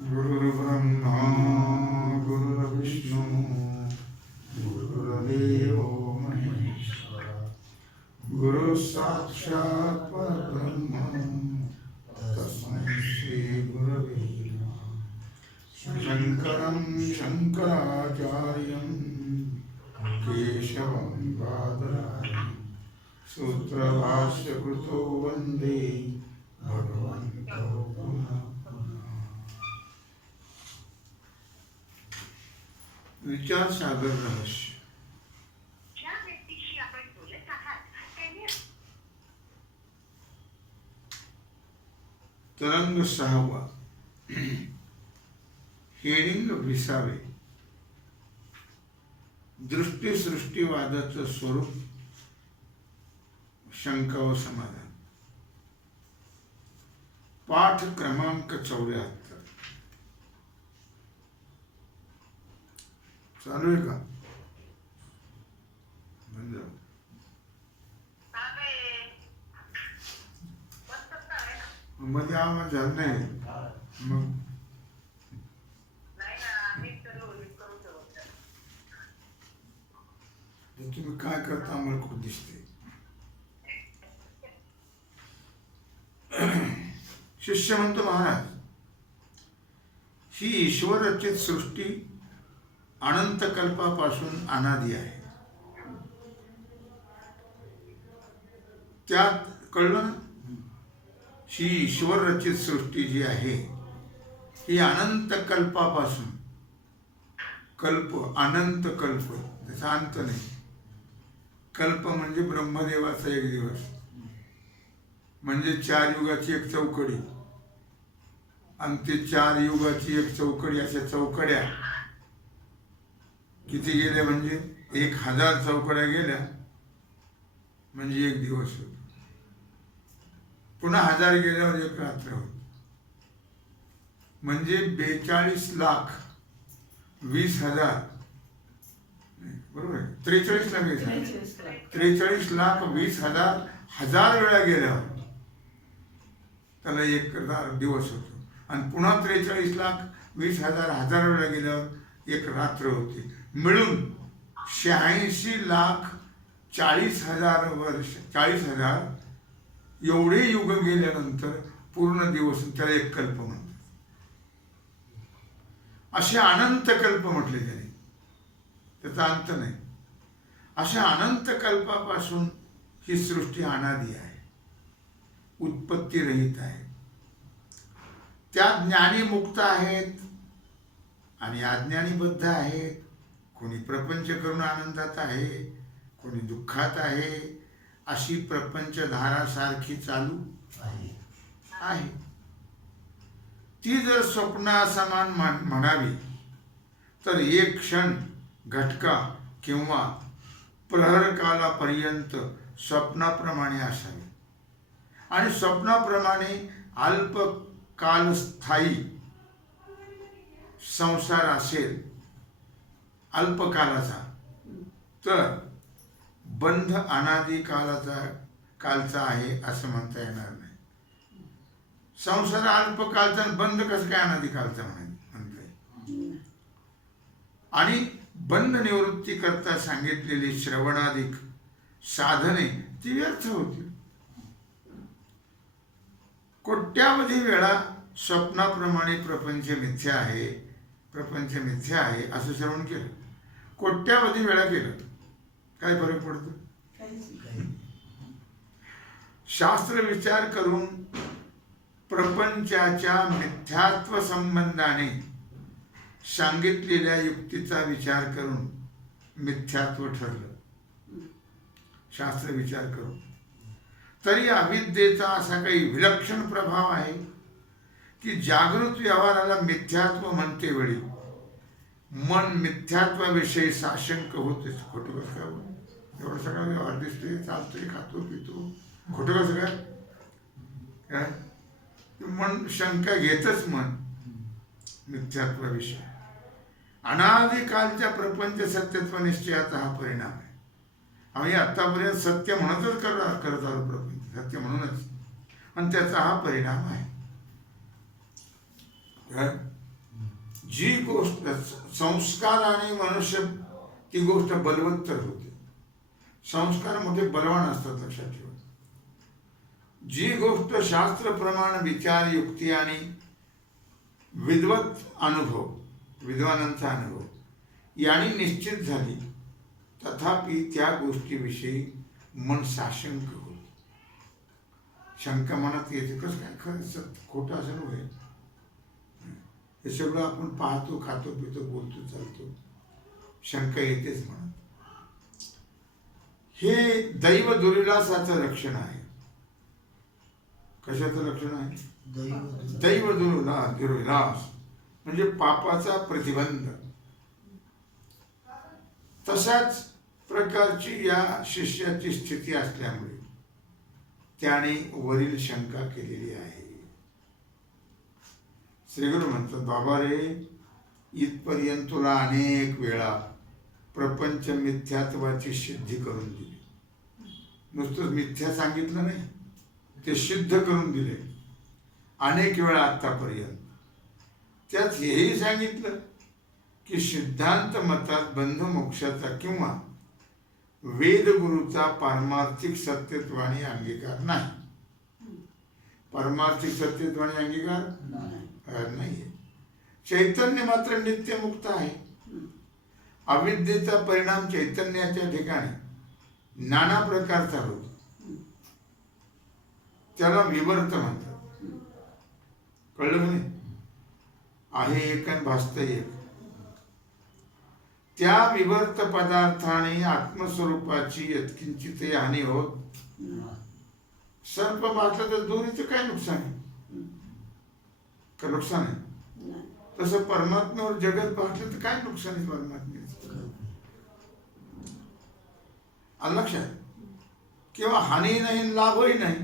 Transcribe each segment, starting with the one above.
गुरुर्ब्रह्मा गुरुर्विष्णू गुरुर्देवो महेश्वरा गुरु साक्षात् परब्रह्म तस्मै श्री गुरवे नमः। शंकरं शंकराचार्यं केशवं बादरायणं सूत्रभाष्यकृतो वन्दे भगवन्तौ पुनः पुनः। विचार सागर रहस्य। ज्या व्यक्तीशी आपण बोलत आहात त्याने तरंग 6वा हेडिंग 20वे दृष्टी सृष्टीवादाचं स्वरूप शंका व समाधान। पाठ क्रमांक 74 चालू आहे का? बंद मध्ये आवाज झाला नाही मग तुम्ही काय करता आम्हाला खूप दिसते। शिष्य म्हणतो महाराज, ही ईश्वर रचित सृष्टी अनंत कल्पापासून अनादी आहे। त्यात कळलं ना, ही ईश्वर रचित सृष्टी जी आहे ही अनंत कल्पापासून, कल्प अनंत कल्प त्याचा अंत नाही। कल्प म्हणजे ब्रह्मदेवाचा एक दिवस, म्हणजे 4 युगाची एक चौकडी, आणि ते 4 युगाची एक चौकडी, अशा चौकड्या किती गेल्या म्हणजे 1000 चौकड्या गेल्या म्हणजे एक दिवस होतो। पुन्हा 1000 गेल्यावर एक रात्र होती, म्हणजे 42,20,000 बरोबर आहे, 43,20,000 हजार वेळा गेल्यावर त्याला एक दिवस होतो, आणि पुन्हा 43,20,000 हजार वेळा गेल्यावर एक रात्र होती। मिळून 86,40,000 वर्ष, 40,000 एवढे युग गेल्यानंतर पूर्ण दिवस, त्याला एक कल्प म्हणतात। असे अनंत कल्प म्हटले त्याने, त्याचा अंत नाही। अशा अनंत कल्पापासून ही सृष्टी अनादी आहे, उत्पत्ती रहित आहे। त्यात ज्ञानी मुक्त आहेत आणि अज्ञानी बद्ध आहेत। कोणी प्रपंच करून आनंदात आहे, कोणी दुःखात आहे। अशी प्रपंचधारा सारखी चालू आहे। ती जर स्वप्नासमान म्हणावी तर एक क्षण, घटका किंवा प्रहर कालापर्यंत स्वप्नाप्रमाणे असावी, आणि स्वप्नाप्रमाणे अल्पकालस्थायी संसार असेल अल्पकालाचा, तर बंध अनादी कालचा आहे असं म्हणता येणार नाही। संसार अल्पकालचा, बंध कसं काय अनादी कालचा म्हणता येईल? आणि बंध निवृत्ती करता सांगितलेली श्रवणाधिक साधने ती व्यर्थ होती। कोट्यावधी वेळा स्वप्नाप्रमाणे प्रपंच मिथ्या आहे, प्रपंच मिथ्या आहे असं श्रवण केलं, कोट्यावधी वेळा केलं, काय फरक पडतो? शास्त्र विचार करून प्रपंचाच्या मिथ्यात्व संबंधाने सांगितलेल्या युक्तीचा विचार करून मिथ्यात्व ठरलं। शास्त्र विचार करून तरी अविद्येचा असा काही विलक्षण प्रभाव आहे की जागृत व्यवहाराला मिथ्यात्व म्हणते वेळी मन मिथ्यात्वाविषयी साशंक होतेच। खोटं कसं काय? एवढं सगळं व्यवहार दिसतोय, चालतोय, खातो पितो, खोटं कसं काय? मन शंका घेतच मन मिथ्यात्वाविषयी। अनादिकालच्या प्रपंच सत्यत्व निश्चयाचा हा परिणाम आहे। आम्ही आतापर्यंत सत्य म्हणतच करत आलो, प्रपंच सत्य म्हणूनच, आणि त्याचा हा परिणाम आहे। जी गोष्ट संस्काराने मनुष्य ती गोष्ट बलवत्तर होते. संस्कार मोठे बलवान असतात, लक्षात ठेवा. जी गोष्ट शास्त्रप्रमाण विचार, युक्ती आणि विद्वत अनुभव, विद्वानांचा अनुभव यांनी निश्चित झाली, तथापि त्या गोष्टीविषयी मन साशंक होते. शंका मनात येते, कसं काय खरं खोटं असं होईल. हे सगळं आपण पाहतो, खातो, पितो, बोलतो, चालतो, शंका येतेच म्हणत. हे दैव दुर्विलासाचं लक्षण आहे. कशाचं लक्षण आहे? दैव दुर्विलास म्हणजे पापाचा प्रतिबंध. तशाच प्रकारची या शिष्याची स्थिती असल्यामुळे त्याने वरील शंका केलेली आहे. श्रीगुरु म्हणतात, बाबा रे, इथपर्यंत तुला अनेक वेळा प्रपंच मिथ्यात्वाची सिद्धी करून दिली. नुसतं मिथ्या सांगितलं नाही, ते सिद्ध करून दिले अनेक वेळा आतापर्यंत. त्यात हेही सांगितलं की सिद्धांत मतात बंधमोक्षाचा किंवा वेदगुरूचा पारमार्थिक सत्यत्वाने अंगीकार नाही. पारमार्थिक सत्यत्वाने अंगीकार नाहीये. चैतन्य मात्र नित्यमुक्त आहे. अविद्येचा परिणाम चैतन्याच्या ठिकाणी नाना प्रकारचा होतो. त्याला विवर्त म्हणतात. कळलं नाही? आहे एक आणि भासत एक. त्या विवर्त पदार्थाने आत्मस्वरूपाची यत्किंचित हानी होत. सर्प भासलं तर दोरीचं काय नुकसान आहे? का नुकसान आहे? तसं परमात्म्यावर जगत भासलं तर काय नुकसान आहे परमात्म्याचं? लक्षात. किंवा हानी नाही, लाभही नाही,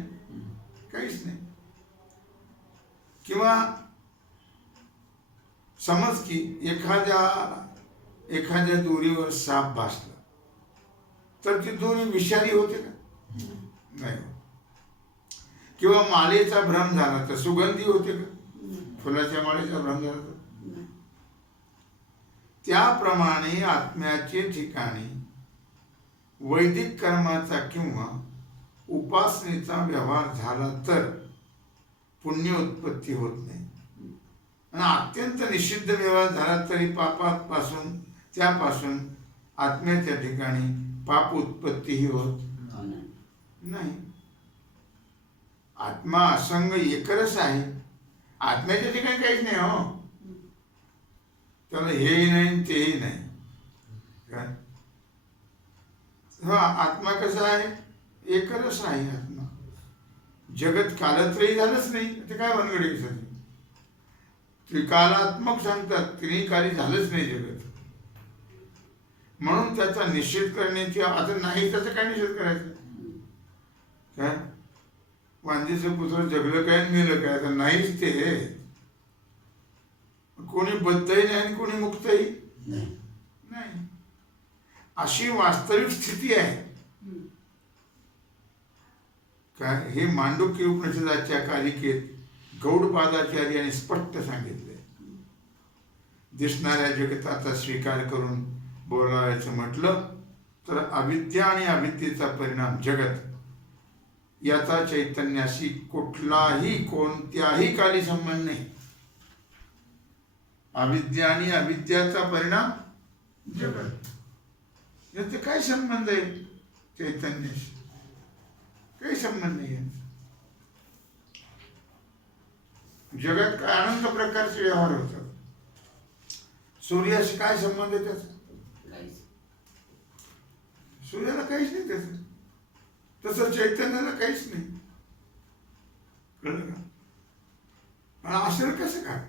काहीच नाही. किंवा समज की एखाद्या दोरीवर साप भासला तर ती दोरी विषारी होते का? नाही. किंवा मालेचा भ्रम झाला तर सुगंधी होते का? फुलाच्या माळेचा भ्रम झाला तर? त्याप्रमाणे आत्म्याचे ठिकाणी वैदिक कर्माचा किंवा उपासनेचा व्यवहार झाला तर पुण्य उत्पत्ती होत नाही. आणि अत्यंत निषिद्ध व्यवहार झाला तरी पापापासून त्यापासून आत्म्याच्या ठिकाणी पाप उत्पत्तीही होत नाही. आत्मा असंग एकरस आहे. आत्म्याच्या ठिकाणी काहीच नाही. हो, त्याला हेही नाही तेही नाही. काय हा आत्मा कसा आहे? एकरस आहे आत्मा. जगत कालत्रयी झालंच नाही. ते काय वनगडी सगळी त्रिकालात्मक सांगतात, त्रिकाली झालंच नाही जगत. म्हणून त्याचा निषेध करण्याची आता नाही. त्याचा काय निषेध करायचा? काय वांजीचं पुत्र जगलं काय मेलं काय? तर नाहीच ते. कोणी बद्धही नाही आणि कोणी मुक्तही नाही. अशी वास्तविक स्थिती आहे. काय हे मांडुक्य उपनिषदाच्या कालिकेत गौडपादाचार्य यांनी स्पष्ट सांगितले. दिसणाऱ्या जगताचा स्वीकार करून बोलायचं म्हटलं तर अविद्या आणि अविद्येचा परिणाम जगत याचा चैतन्याशी कुठलाही कोणत्याही काली संबंध नाही. अविद्या आणि अविद्याचा परिणाम जगत याचा काय संबंध आहे चैतन्याशी? काही संबंध नाही. जगात काय अनंत प्रकारचे व्यवहार होतात. सूर्याशी काय संबंध आहे त्याचा? सूर्याला काहीच नाही त्याचं. तसं चैतन्याला काहीच नाही. कळलं का? आणि असेल कसं काय?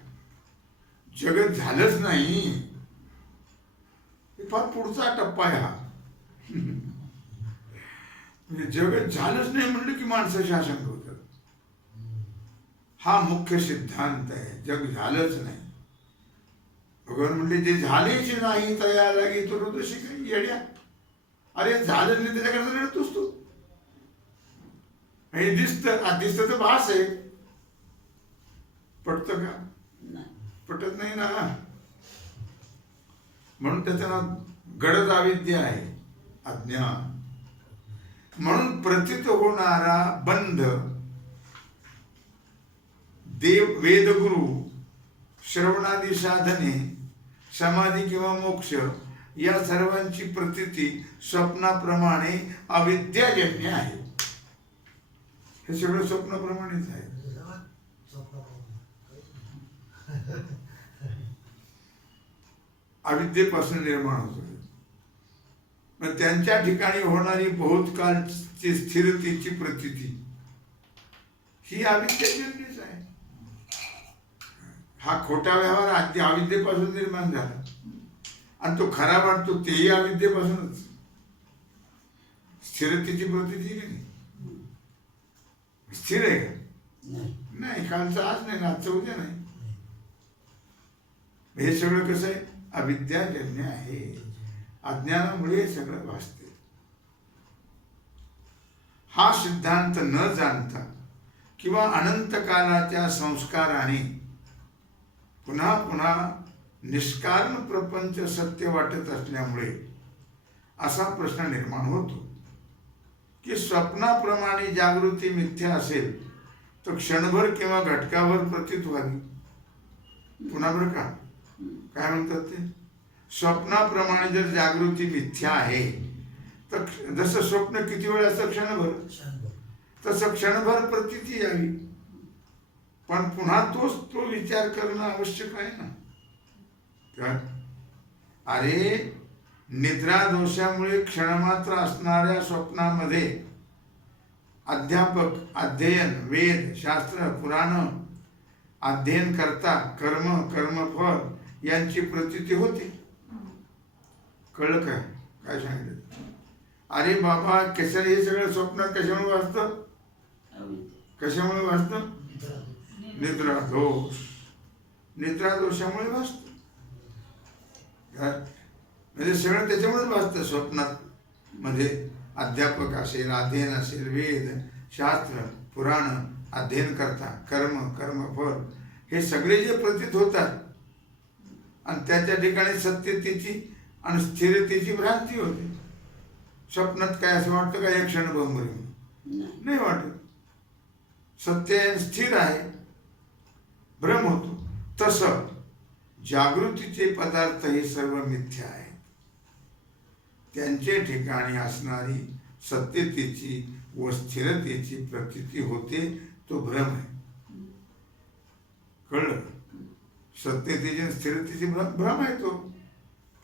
जगत झालंच नाही. फार पुढचा टप्पा आहे हा. म्हणजे जगत झालंच नाही म्हणलं की माणसं शासन होतात. हा मुख्य सिद्धांत आहे. जग झालंच नाही. भगवान म्हणले जे झालेच नाही तया लागी तो हृदय काही येड्या. अरे झालं नाही त्याच्याकडे रडतोस तू. हे दिसत तर भास आहे. पटतं का? पटत नाही ना. म्हणून त्याचं नाव गडद अविद्या आहे, अज्ञान. म्हणून प्रतीत होणारा बंध देव, वेदगुरु, श्रवणादी साधने, समाधी किंवा मोक्ष या सर्वांची प्रतीती स्वप्नाप्रमाणे अविद्याजन्य आहे. हे सगळं स्वप्नाप्रमाणेच आहे. अविद्येपासून निर्माण होतो. मग त्यांच्या ठिकाणी होणारी बहुतकाळची स्थिरतेची प्रतीती ही अविद्याजन्यच आहे. हा खोटा व्यवहार आधी अविद्येपासून निर्माण झाला आणि तो खरा वाटतो तेही अविद्येपासूनच. स्थिरतेची प्रतीती नाही. स्थिर आहे का? नाही. कालचं आज नाही, आजचं उद्या नाही. हे सगळं कसं आहे? अविद्याजन्य आहे. अज्ञानामुळे हे सगळं भासते. हा सिद्धांत न जाणता किंवा अनंत कालाच्या संस्काराने पुन्हा पुन्हा निष्कारण प्रपंच सत्य वाटत असल्यामुळे असा प्रश्न निर्माण होतो की स्वप्नाप्रमाणे जागृती मिथ्या असेल तर क्षणभर किंवा घटकाभर प्रतीत व्हावी. पुन्हा बरं का काय म्हणतात ते? स्वप्नाप्रमाणे जर जागृती मिथ्या आहे तर जसं स्वप्न किती वेळ असतं? क्षणभर. तसं क्षणभर प्रतीती यावी. पण पुन्हा तो विचार करणं आवश्यक आहे ना. अरे निद्रा दोषामुळे क्षणमात्र असणाऱ्या स्वप्नामध्ये अध्यापक, अध्ययन, वेद, शास्त्र, पुराण, अध्ययन करता, कर्म, कर्मफळ यांची प्रतीती होते. कळलं काय? काय सांगितलं? अरे बाबा कशाला हे सगळं स्वप्नात कशामुळे वाचतं? कशामुळे वाचतं? निद्रा दोष. निद्रा दोषामुळे वाचतं. म्हणजे सगळं त्याच्यामुळेच वाचतं स्वप्नात. म्हणजे अध्यापक असेल, अध्ययन असेल, वेद, शास्त्र, पुराण, अध्ययन करता, कर्म, कर्मफळ हे सगळे जे प्रतीत होतात आणि त्याच्या ठिकाणी सत्यतेची आणि स्थिरतेची भ्रांती होते. स्वप्नात काय असं वाटतं का? एक क्षण बंबरी नाही वाटत. सत्य स्थिर आहे, भ्रम होतो. तसं जागृतीचे पदार्थ हे सर्व मिथ्या आहेत. त्यांचे ठिकाणी असणारी सत्यतेची व स्थिरतेची प्रतीती होते, तो भ्रम आहे. कळलं? सत्यतेची आणि स्थिरतेची भ्रम आहे, तो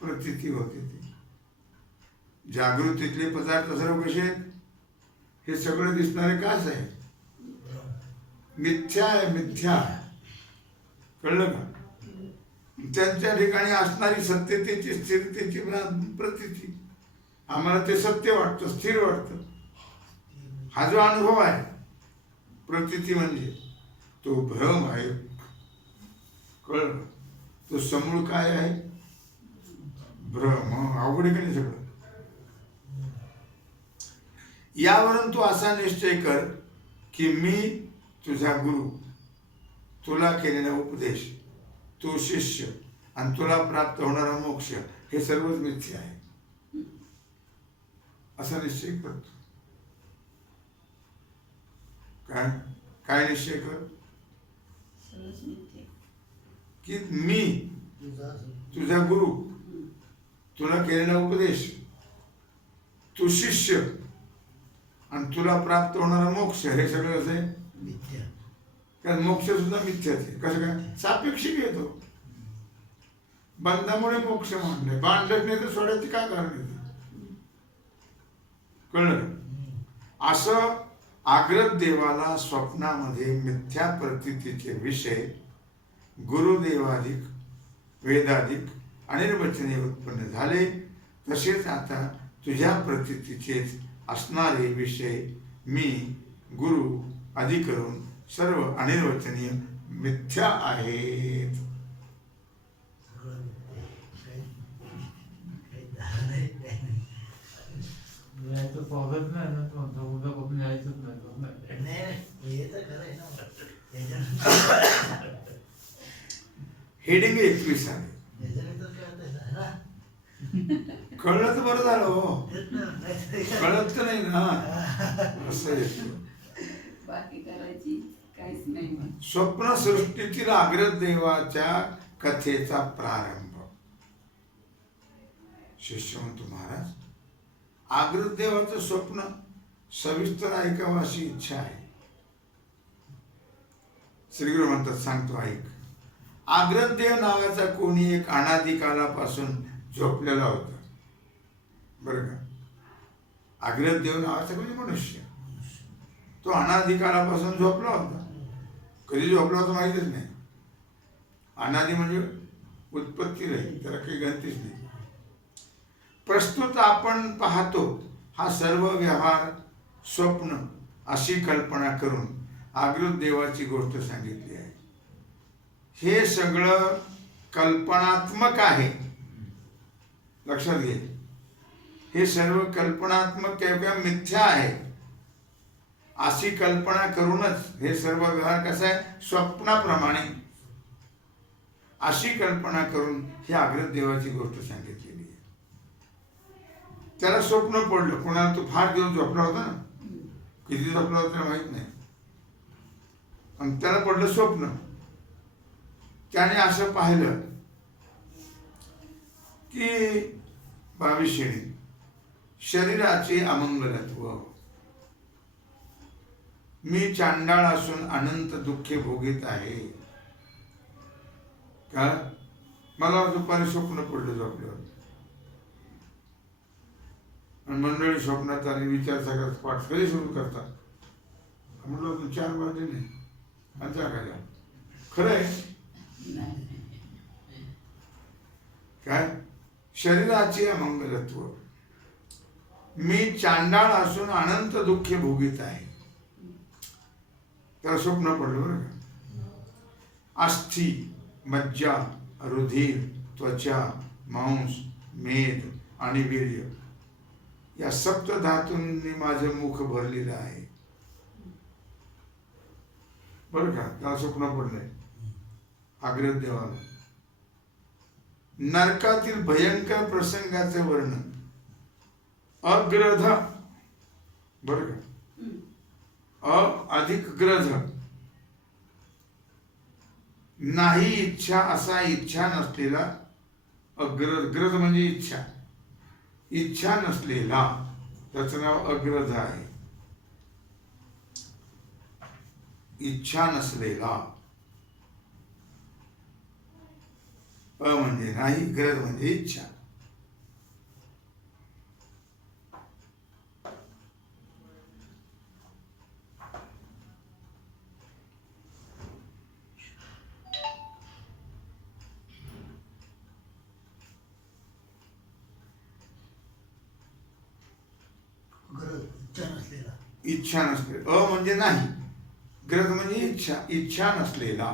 प्रतीती होते. ती जागृतीतले पदार्थ सर्व कसे आहेत? हे सगळं दिसणारे काच आहे, मिथ्या आहे, मिथ्या. कळलं का? त्यांच्या ठिकाणी असणारी सत्यतेची, स्थिरतेची प्रतीती आम्हाला ते सत्य वाटतं, स्थिर वाटतं. हा जो अनुभव आहे प्रतीती म्हणजे तो भ्रम आहे. कळलं? तो समूळ काय आहे? भ्रम. अवघड आहे का नाही सगळं? यावरून तू असा निश्चय कर की मी तुझा गुरु, तुला केलेला उपदेश, तू शिष्य आणि तुला प्राप्त होणारा मोक्ष हे सर्वच मिथ्या आहे, असा निश्चय करतो. काय काय निश्चय कर? की मी तुझा गुरु, तुला केलेला उपदेश, तू शिष्य आणि तुला प्राप्त होणारा मोक्ष हे सगळं असं आहे मिथ्या. कारण मोक्ष सुद्धा मिथ्याच आहे. कसं काय? सापेक्षिक येतो. बंधामुळे मोक्ष म्हणले, बांधत नाही तर सोडायची काय कारण येते? कळलं? असं आग्रत देवाला स्वप्नामध्ये मिथ्या प्रतीतीचे विषय गुरुदेवाधिक, वेदाधिक अनिर्वचनीय उत्पन्न झाले. तसेच आता तुझ्या प्रतीतीचेच असणारे विषय मी गुरु आदी करून सर्व अनिर्वचनीय मिथ्या आहेत. हेडिंग 21 आहे. कळलं तर बरं झालं हो. तेच ना, नाहीतर काय. कळत तर नाही ना असं येतं. बाकी करायची काहीच नाही मग. स्वप्नसृष्टीतील अग्रदेवाच्या कथेचा प्रारंभ. शिष्य म्हणतो, महाराज अग्रदेवाचं स्वप्न सविस्तर ऐकावं अशी इच्छा आहे. श्रीगुरु म्हणतात, सांगतो ऐक. अग्रदेव नावाचा कोणी एक अनादी कालापासून झोपलेला होता. बरं का? अग्रदेव नावाचा कोणी मनुष्य, तो अनादी कालापासून झोपला होता. कधी झोपला होता माहितीच नाही. अनादी म्हणजे उत्पत्ती नाही, त्याला काही गणतीच नाही. प्रस्तुत आपण पाहतो हा सर्व व्यवहार स्वप्न अशी कल्पना करून अग्रदेवाची गोष्ट सांगितली आहे. हे सगळं कल्पनात्मक आहे, लक्षात घे. हे सर्व कल्पनात्मक किंवा मिथ्या आहे अशी कल्पना करूनच हे सर्व व्यवहार कसा आहे, स्वप्नाप्रमाणे अशी कल्पना करून ही अग्रदेवाची गोष्ट सांगितलेली आहे. त्याला स्वप्न पडलं. कोणाला तो फार दिवस झोपला होता ना, किती झोपला होता त्याला माहित नाही, आणि त्याला पडलं स्वप्न. त्याने असं पाहिलं की 22 शरीराचे अमंगलत्व. मी चांडाळ असून अनंत दुःखे भोगीत आहे. का? मला दुपारी स्वप्न पडलं झोपल्यावर. आणि मंडळी स्वप्नात आली, विचार सगळ्यात पाठ कधी सुरू करतात. म्हटलं तू 4 वाजले नाही आता काय खरं आहे काय? शरीराचे अमंगलत्व. मी चांडाळ असून अनंत दुःखे भोगीत आहे. त्याला स्वप्न पडलं बरं का. अस्थि, मज्जा, रुधिर, त्वचा, मांस, मेद आणि वीर्य या सप्त धातूंनी माझं मुख भरलेलं आहे. बरं का? त्याला स्वप्न पडलंय अग्रदेवाला. नरकातील भयंकर प्रसंगाचे वर्णन. अग्रध, बरं का, अधिक ग्रध, नाही इच्छा असा इच्छा नसलेला. अग्रध, ग्रध म्हणजे इच्छा, इच्छा नसलेला, त्याचं नाव अग्रध आहे. इच्छा नसलेला. अ म्हणजे नाही, ग्रध म्हणजे इच्छा. इच्छा नसलेला. इच्छा नसले. अ म्हणजे नाही, ग्रध म्हणजे इच्छा, इच्छा नसलेला.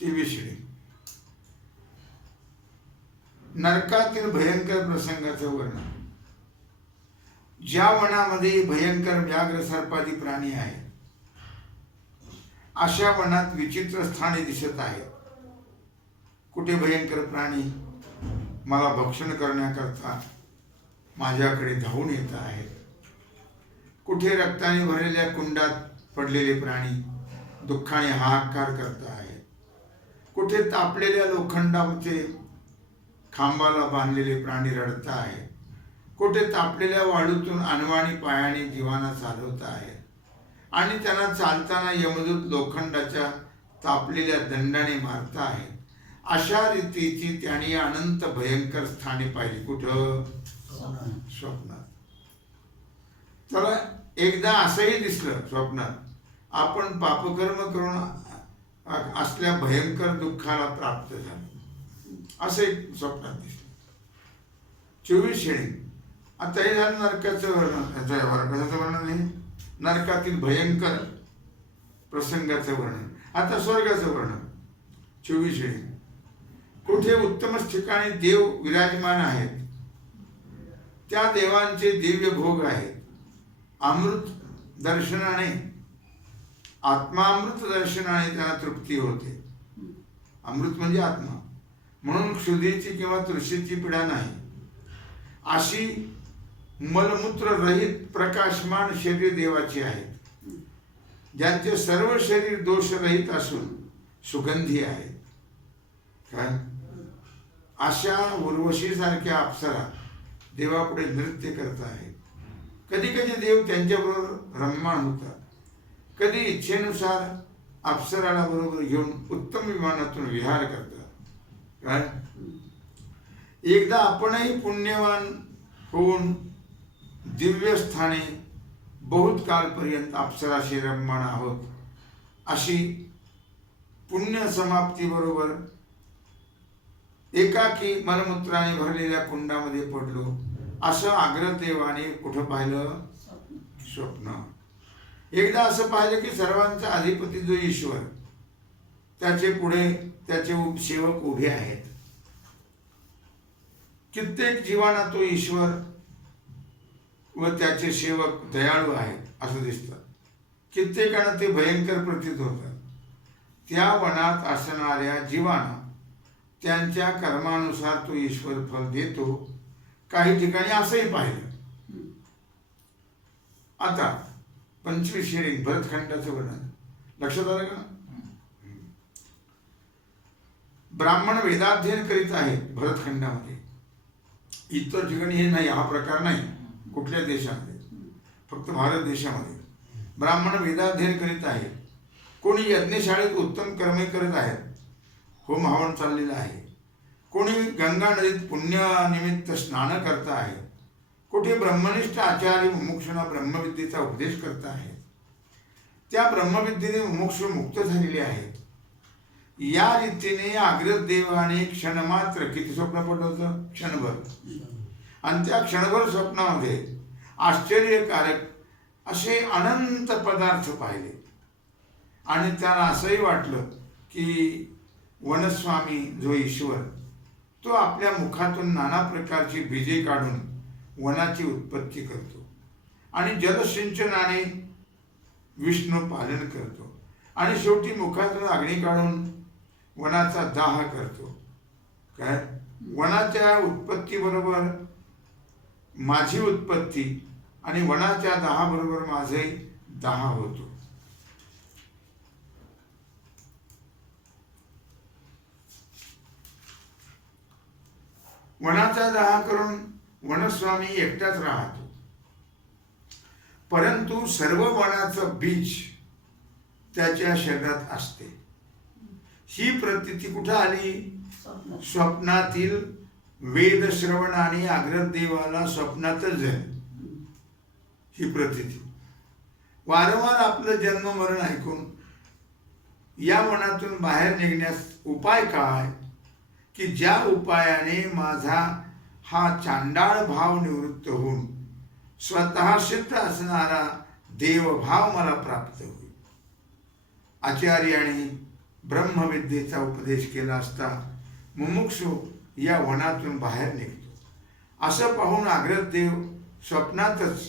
ती विषय. नरकातील भयंकर प्रसंगाचं वर्णन. ज्या वनामध्ये भयंकर व्याघ्र सर्पादी प्राणी आहेत, अशा वनात विचित्र स्थाने दिसत आहेत. कुठे भयंकर प्राणी मला भक्षण करण्याकरता माझ्याकडे धावून येत आहेत. कुठे रक्ताने भरलेल्या कुंडात पडलेले प्राणी दुःखाने हाहाकार करत आहेत. कुठे तापलेल्या लोखंडाचे खांबाला बांधलेले प्राणी रडत आहेत. कुठे तापलेल्या वाळूतून अनवाणी पायाने जीवाना चालवत आहेत. आणि त्यांना चालताना यमदूत लोखंडाच्या तापलेल्या दंडाने मारत आहेत. अशा रीतीची त्यांनी अनंत भयंकर स्थाने पाहिली. कुठं? स्वप्नात. त्याला एकदा असंही दिसलं स्वप्नात, आपण पापकर्म करून असल्या भयंकर दुःखाला प्राप्त झालो, असं एक स्वप्नात दिसलं. 24 शेळी. आता हे झालं नरकाचं वर्णन. कशाचं वर्णन आहे? नरकातील भयंकर प्रसंगाचं वर्णन. आता स्वर्गाचं वर्णन. 24 शेळी. कुठे उत्तम ठिकाणी देव विराजमान आहेत, त्या देवांचे दिव्य भोग आहेत. अमृत दर्शनाने, आत्मामृत दर्शनाने त्यांना तृप्ती होते. अमृत म्हणजे आत्मा. म्हणून क्षुधेची किंवा तृषेची पीडा नाही. अशी मलमूत्र रहित प्रकाशमान शरीर देवाची आहेत, ज्यांचे सर्व शरीर दोषरहित असून सुगंधी आहेत. काय अशा उर्वशीसारख्या अप्सरा देवापुढे नृत्य करत आहेत. कधी कधी देव त्यांच्याबरोबर रममाण होतात, कधी इच्छेनुसार अप्सराला बरोबर घेऊन उत्तम विमानातून विहार करतात. काय एकदा आपणही पुण्यवान होऊन दिव्य स्थाने बहुत कालपर्यंत अप्सराशी रममाण आहोत. अशी पुण्य समाप्ती बरोबर एकाकी मलमूत्राने भरलेल्या कुंडामध्ये पडलो, असं अग्रदेवाने कुठं पाहिलं? स्वप्न. एकदा असं पाहिलं की सर्वांचा अधिपती जो ईश्वर, त्याचे पुढे त्याचे सेवक उभे आहेत. कित्येक जीवांना तो ईश्वर व त्याचे सेवक दयाळू आहेत असं दिसतं. कित्येकांना ते भयंकर प्रतीत होतात. त्या वनात असणाऱ्या जीवांना त्यांच्या कर्मानुसार तो ईश्वर फल देतो. काही ठिकाणी असंही पाहिलं. आता 25 शेरिंग भरतखंडाचं वर्णन लक्षात आलं का? ब्राह्मण वेदाध्ययन करीत आहेत भरतखंडामध्ये. इतर ठिकाणी हे नाही, हा प्रकार नाही कुठल्या देशामध्ये, फक्त भारत देशामध्ये. ब्राह्मण वेदाध्ययन करीत आहेत. कोणी यज्ञशाळेत उत्तम कर्मे करत आहेत, होम हवन चाललेलं आहे. कोणी गंगा नदीत पुण्यानिमित्त स्नान करत आहे. कुठे ब्रह्मनिष्ठ आचार्य मुमुक्षूंना ब्रह्मविद्येचा उपदेश करत आहेत. त्या ब्रह्मविद्येने मुमुक्षू मुक्त झालेले आहेत. या रीतीने अग्रदेवाने क्षणमात्र किती स्वप्न पडलं होतं? क्षणभर. आणि त्या क्षणभर स्वप्नामध्ये आश्चर्यकारक असे अनंत पदार्थ पाहिले. आणि त्याला असंही वाटलं की वनस्वामी जो ईश्वर, तो आपल्या मुखातून नाना प्रकारची बीजे काढून वनाची उत्पत्ती करतो आणि जलसिंचनाने विष्णू पालन करतो आणि शेवटी मुखातून अग्नी काढून वनाचा दाह करतो. काय वनाच्या उत्पत्तीबरोबर माझी उत्पत्ती आणि वनाच्या दाहाबरोबर माझे दाह होतो. वनाचा दाह करून वनस्वामी एकटाच राहतो. परंतु सर्व वनाचं बीज त्याच्या शरीरात असते. ही प्रतीती कुठं आली? स्वप्नातील वेद श्रवणाने अग्रदेवाला स्वप्नातच झाली ही प्रतीती. वारंवार आपलं जन्म मरण ऐकून या वनातून बाहेर निघण्यास उपाय काय? की ज्या उपायाने माझा हा चांडाळ भाव निवृत्त होऊन स्वतः सिद्ध असणारा देवभाव मला प्राप्त होईल. आचार्याने ब्रह्मविद्येचा उपदेश केला असता मुमुक्षू या वनातून बाहेर निघतो. असं पाहून अग्रदेव स्वप्नातच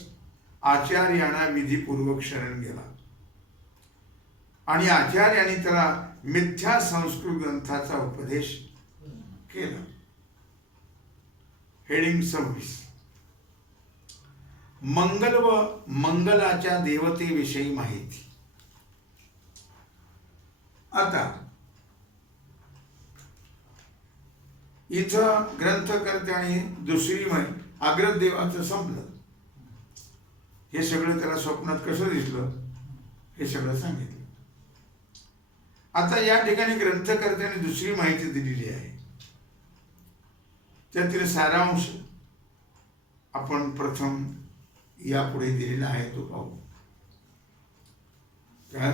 आचार्यांना विधीपूर्वक शरण गेला आणि आचार्यांनी त्याला मिथ्या संस्कृत ग्रंथाचा उपदेश केला. हेडिंग 26. मंगल व मंगलाच्या देवतेविषयी माहिती. आता इथं ग्रंथकर्त्याने दुसरी अग्रदेवाचं संपलं. हे सगळं त्याला स्वप्नात कसं दिसलं हे सगळं सांगितलं. आता या ठिकाणी ग्रंथकर्त्याने दुसरी माहिती दिलेली आहे. त्यातील सारांश आपण प्रथम यापुढे दिलेला आहे तो पाहू. काय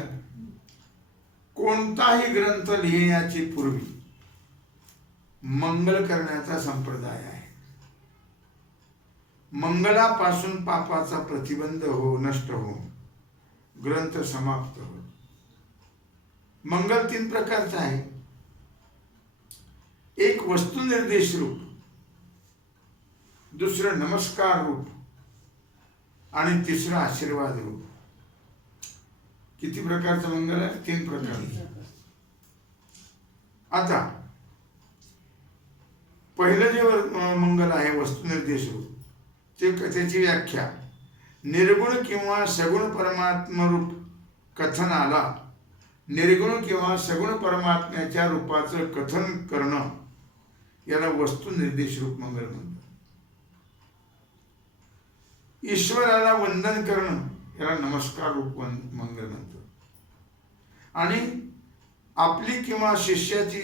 कोणताही ग्रंथ लिहिण्याची पूर्वी मंगल करण्याचा संप्रदाय आहे. मंगलापासून पापाचा प्रतिबंध हो, नष्ट हो, ग्रंथ समाप्त हो. मंगल 3 प्रकारचा आहे. एक वस्तुनिर्देश रूप, दुसरं नमस्कार रूप आणि तिसरं आशीर्वाद रूप. किती प्रकारचं मंगल आहे? 3 प्रकारचं. आता पहिलं जे मंगल आहे वस्तुनिर्देश रूप त्याची व्याख्या निर्गुण किंवा सगुण परमात्मरूप कथनाला निर्गुण किंवा सगुण परमात्म्याच्या रूपाचं कथन करणं याला वस्तुनिर्देश रूप मंगल म्हणतात. ईश्वराला वंदन करणं याला नमस्कार रूप मंगल म्हणतात. आणि आपली किंवा शिष्याची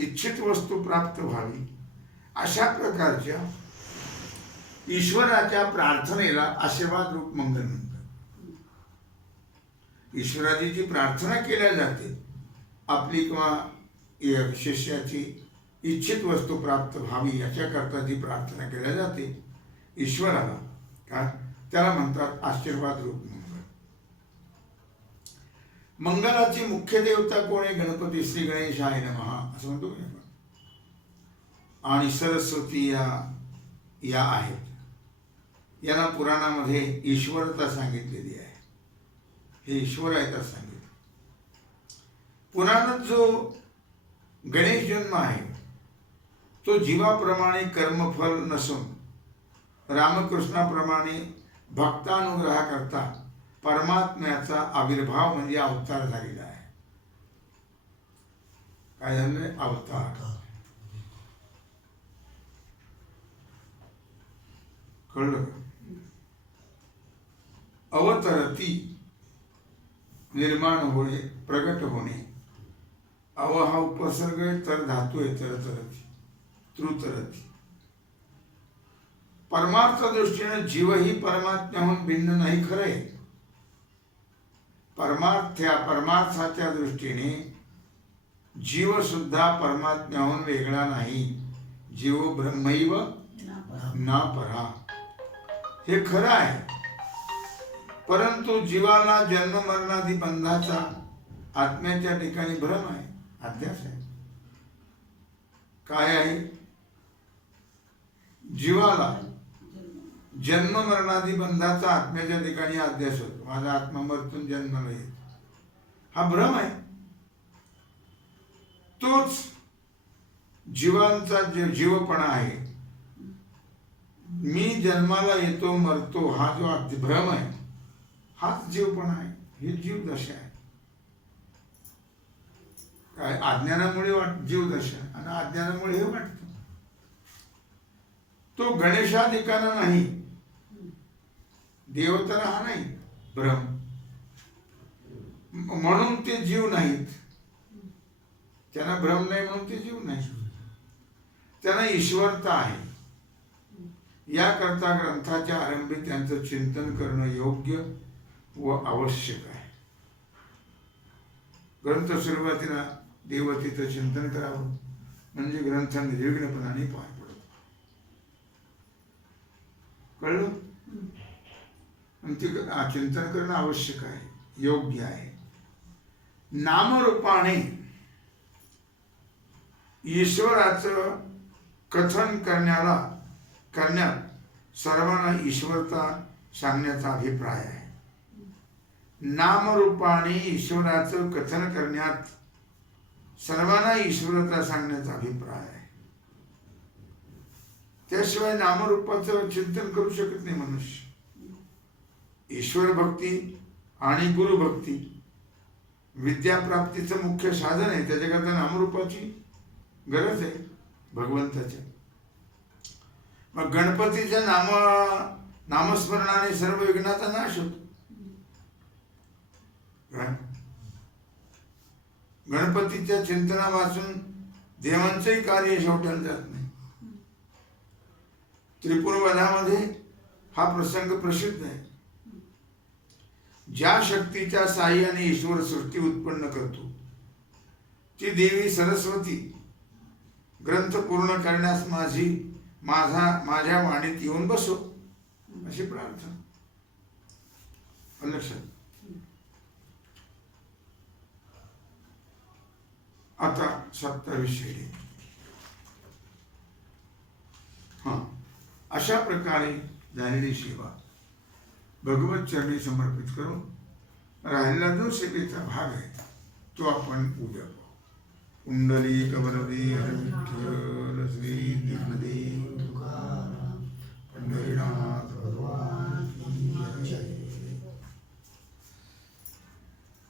इच्छित वस्तू प्राप्त व्हावी अशा प्रकारच्या ईश्वराच्या प्रार्थनेला आशीर्वाद रूप मंगल म्हणतात. ईश्वराची जी प्रार्थना केल्या जाते आपली किंवा शिष्याची इच्छित वस्तू प्राप्त व्हावी याच्याकरता जी प्रार्थना केल्या जाते ईश्वराला काय त्याला म्हणतात आशीर्वाद रूप मंगल. मंगलाची मुख्य देवता कोण आहे? गणपती. श्री गणेशाय नमः असं म्हणतो की आपण. आणि सरस्वती या आहेत. यांना पुराणामध्ये ईश्वरता सांगितलेली आहे. हे ईश्वर आहेत असं सांगितलं. पुराणात जो गणेश जन्म आहे तो जीवाप्रमाणे कर्मफल नसून रामकृष्णाप्रमाणे भक्तानुग्रहाकरता परमात्म्याचा आविर्भाव म्हणजे अवतार झालेला आहे. काय झालंय? अवतार. कळलं का? अवतरती निर्माण होणे, प्रगट होणे. अव हा उपसर्ग आहे, तर धातू आहे तरतरती, त्रुतरती. परमार्थ दृष्टीने जीवही परमात्म्याहून भिन्न नाही. खरंय, परमार्थाच्या दृष्टीने जीव सुद्धा परमात्म्याहून वेगळा नाही. जीव ब्रह्मैव ना परा, हे खरं आहे. परंतु जीवाला जन्म मरणादी बंधाचा आत्म्याच्या ठिकाणी भ्रम आहे, अध्यास आहे. काय आहे? जीवाला जन्म मरणादी बंधाचा आत्म्याच्या ठिकाणी अध्यास होतो. माझा आत्मा मरतून जन्माला येतो, हा भ्रम आहे. तोच जीवांचा जीवपणा आहे. मी जन्माला येतो मरतो हा जो भ्रम आहे हाच जीवपणा आहे. ही जीवदशा आहे. काय? अज्ञानामुळे जीवदशा आणि अज्ञानामुळे हे वाटतं. तो गणेशाधिकाना नाही, देवताना हा नाही भ्रम. म्हणून ते जीव नाहीत. त्यांना भ्रम नाही म्हणून ते जीव नाही. त्यांना ईश्वरता आहे. याकरता ग्रंथाच्या आरंभी त्यांचं चिंतन करणं योग्य व आवश्यक आहे. ग्रंथ सुरुवातीला देवतेचं चिंतन करावं म्हणजे ग्रंथ निर्विघ्नपणाने पार पडतो. कळलं? आणि ते चिंतन करणं आवश्यक आहे, योग्य आहे. नामरूपाने ईश्वराचं कथन करण्यात सर्वांना ईश्वरता सांगण्याचा अभिप्राय आहे. नामरूपाने ईश्वराचं कथन करण्यात सर्वांना ईश्वरता सांगण्याचा अभिप्राय आहे. त्याशिवाय नामरूपाचं चिंतन करू शकत नाही मनुष्य. ईश्वर भक्ती आणि गुरुभक्ती विद्याप्राप्तीचं मुख्य साधन आहे. त्याच्याकरता नामरूपाची गरज आहे भगवंताच्या. मग गणपतीच्या नामस्मरणाने सर्व विघ्नाचा नाश होतो. गणपतीच्या चिंतना वाचून देवांचंही कार्य शेवटायला जात नाही. त्रिपुरवधामध्ये हा प्रसंग प्रसिद्ध आहे. ज्या शक्तीच्या साह्याने ईश्वर सृष्टी उत्पन्न करतो ती देवी सरस्वती ग्रंथ पूर्ण करण्यास माझ्या वाणीत येऊन बसो अशी प्रार्थना. लक्षात. आता 27 अशा प्रकारे झालेली सेवा भगवत चरणी समर्पित करून राहिलेला जो सेवेचा भाग आहे तो आपण उद्या पाहू. पुंडलिक वरदे हर विठ्ठल श्री ज्ञानदेव